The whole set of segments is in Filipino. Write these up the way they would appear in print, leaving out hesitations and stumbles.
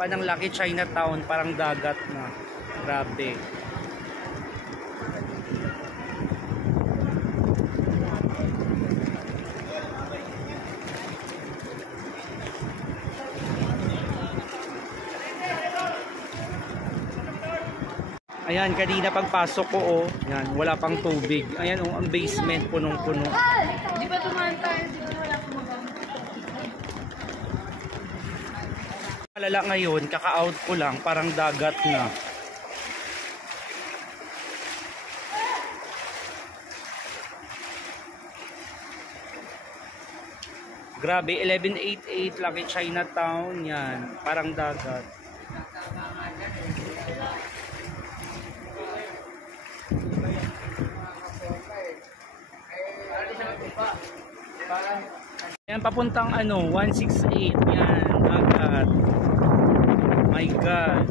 pa ng Lucky Chinatown, parang dagat na. Grabe. Ayan, kanina pagpasok ko, oh, yan, wala pang tubig. Ayan, oh, ang basement punong-puno. Di ba tumahan tayo? Di ba wala akong magamit? Malala ngayon, kaka-out ko lang, parang dagat na. Grabe, 1188 Lucky Chinatown, yan, parang dagat. Yan, papuntang ano, 168, yan, dagat. My God.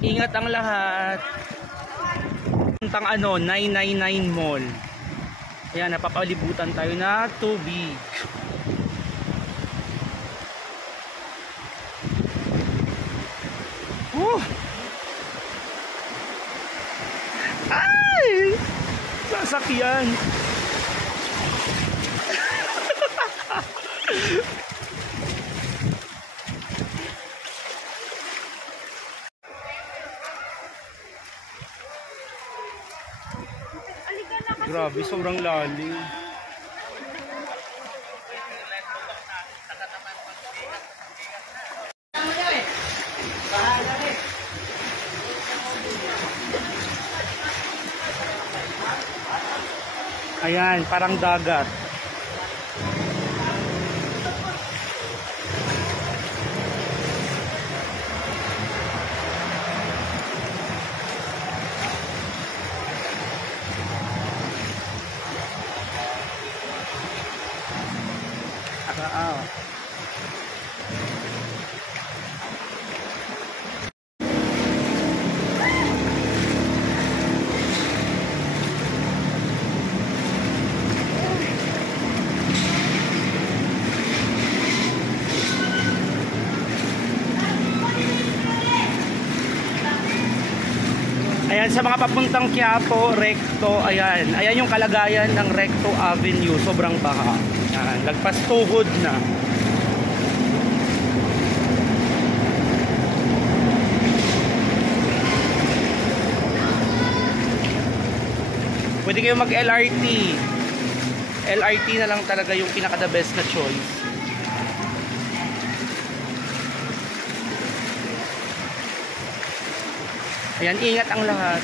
Ingat ang lahat. Puntang ano, 999 Mall. Ayan, napapalibutan tayo na tubig. Ay! Sasakyan. Grabe, sobrang lalim. Ayan, parang dagat. Ayan, sa mga papuntang Quiapo, Recto, ayan. Ayan yung kalagayan ng Recto Avenue. Sobrang baha. Ayan, lagpas tuhod na. Pwede kayo mag-LRT. LRT na lang talaga yung pinaka-the best na choice. Ayan, ingat ang lahat.